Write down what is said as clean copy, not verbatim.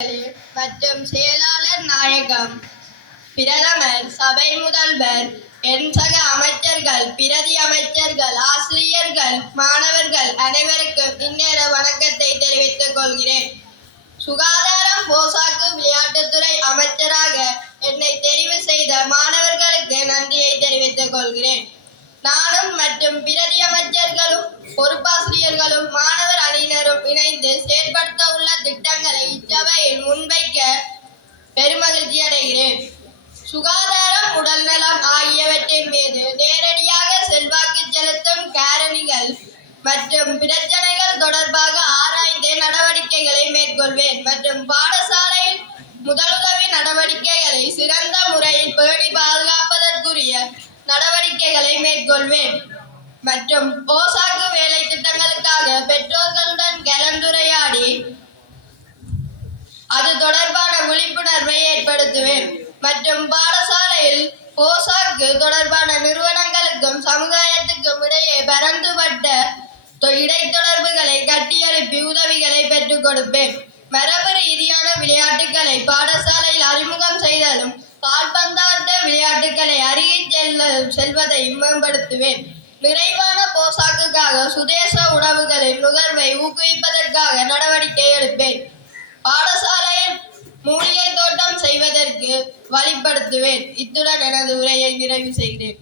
மற்றும் செயலாளர் நாயகம், பிரதமர், சபை முதல்வர், என் சக அமைச்சர்கள், பிரதி அமைச்சர்கள், ஆசிரியர்கள், மாணவர்கள் அனைவருக்கும் இந்நேர வணக்கத்தை தெரிவித்துக் கொள்கிறேன். சுகாதாரம், போசாக்கு, விளையாட்டுத்துறை அமைச்சராக என்னை தெரிவு செய்த மாணவர்களுக்கு நன்றியை தெரிவித்துக் கொள்கிறேன். நானும் மற்றும் பிரதி அமைச்சர்களும் பொறுப்பாசிரியர்களும் மாணவர் அணியினரும் இணைந்து செயற்படுத்த உள்ள திட்டங்களை இச்சபையில் முன்வைக்க பெருமகிழ்ச்சி அடைகிறேன். சுகாதாரம், உடல்நலம் ஆகியவற்றின் மீது நேரடியாக செல்வாக்கு செலுத்தும் காரணிகள் மற்றும் பிரச்சனைகள் தொடர்பாக ஆராய்ந்து நடவடிக்கைகளை மேற்கொள்வேன் மற்றும் பாடசாலையில் முதலுதவி நடவடிக்கைகளை சிறந்த முறையில் பேணி பாதுகாப்பதற்குரிய நடவடிக்கைகளை மேற்கொள்வேன் மற்றும் போசாக்கு வேலை திட்டங்களுக்காக பெற்றோர்களுடன் கலந்துரையாடி அது தொடர்பான விழிப்புணர்வை ஏற்படுத்துவேன் மற்றும் பாடசாலையில் போசாக்கு தொடர்பான நிறுவனங்களுக்கும் சமுதாயத்துக்கும் இடையே பரந்துபட்ட இடைத்தொடர்புகளை கட்டியெழுப்பி உதவிகளை பெற்றுக் கொடுப்பேன். மரபு ரீதியான விளையாட்டுகளை பாடசாலையில் அறிமுகம் செய்தலும் கால்பந்தாட்ட விளையாட்டுகளை அருகில் செல்வதை மேம்படுத்துவேன். நிறைவான போசாக்குக்காக சுதேச உணவுகளின் நுகர்வை ஊக்குவிப்பதற்காக நடவடிக்கை எடுப்பேன். பாடசாலையில் மூலிகை தோட்டம் செய்வதற்கு வழிப்படுத்துவேன். இத்துடன் எனது உரையை நிறைவு செய்கிறேன்.